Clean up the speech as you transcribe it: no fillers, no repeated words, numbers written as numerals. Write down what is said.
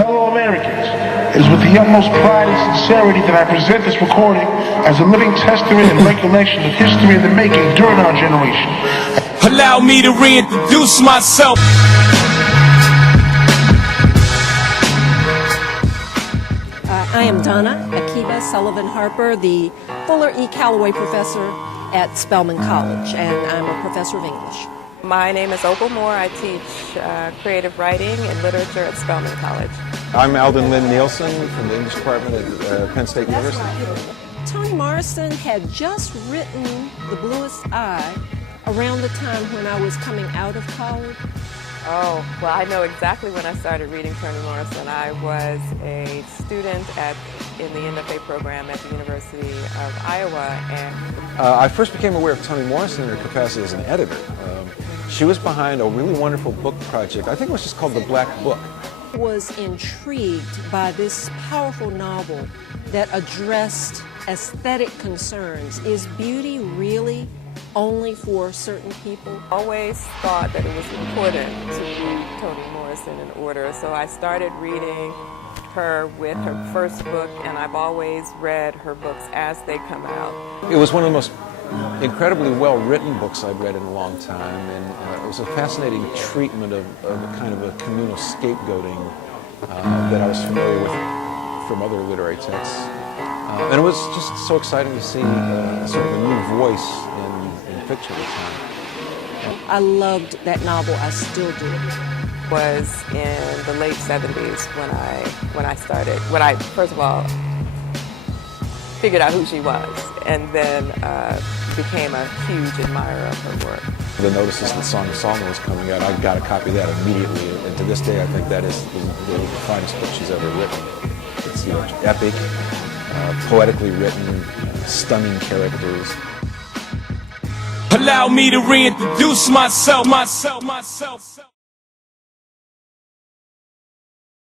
Fellow Americans, it is with the utmost pride and sincerity that I present this recording as a living testament and recollection of history in the making during our generation. Allow me to reintroduce myself. I am Donna Akiba Sullivan Harper, the Fuller E. Calloway Professor at Spelman College, and I'm a professor of English. My name is Opal Moore. I teach creative writing and literature at Spelman College. I'm Aldon Lynn Nielsen from the English department at Penn State University. Toni Morrison had just written The Bluest Eye around the time when I was coming out of college. Oh, well, I know exactly when I started reading Toni Morrison. I was a student in the NFA program at the University of Iowa. And I first became aware of Toni Morrison in her capacity as an editor. She was behind a really wonderful book project. I think it was just called The Black Book. I was intrigued by this powerful novel that addressed aesthetic concerns. Is beauty really only for certain people? I always thought that it was important to read Toni Morrison in order, so I started reading her with her first book, and I've always read her books as they come out. It was one of the most incredibly well-written books I've read in a long time, and it was a fascinating treatment of a kind of a communal scapegoating that I was familiar with from other literary texts. And it was just so exciting to see sort of a new voice in fiction at the time. I loved that novel. I still do. Was in the late 70s when I first of all figured out who she was, and then became a huge admirer of her work. The notices that Song of Solomon was coming out, I got a copy of that immediately, and to this day I think that is the finest book she's ever written. It's epic, poetically written, stunning characters. Allow me to reintroduce myself.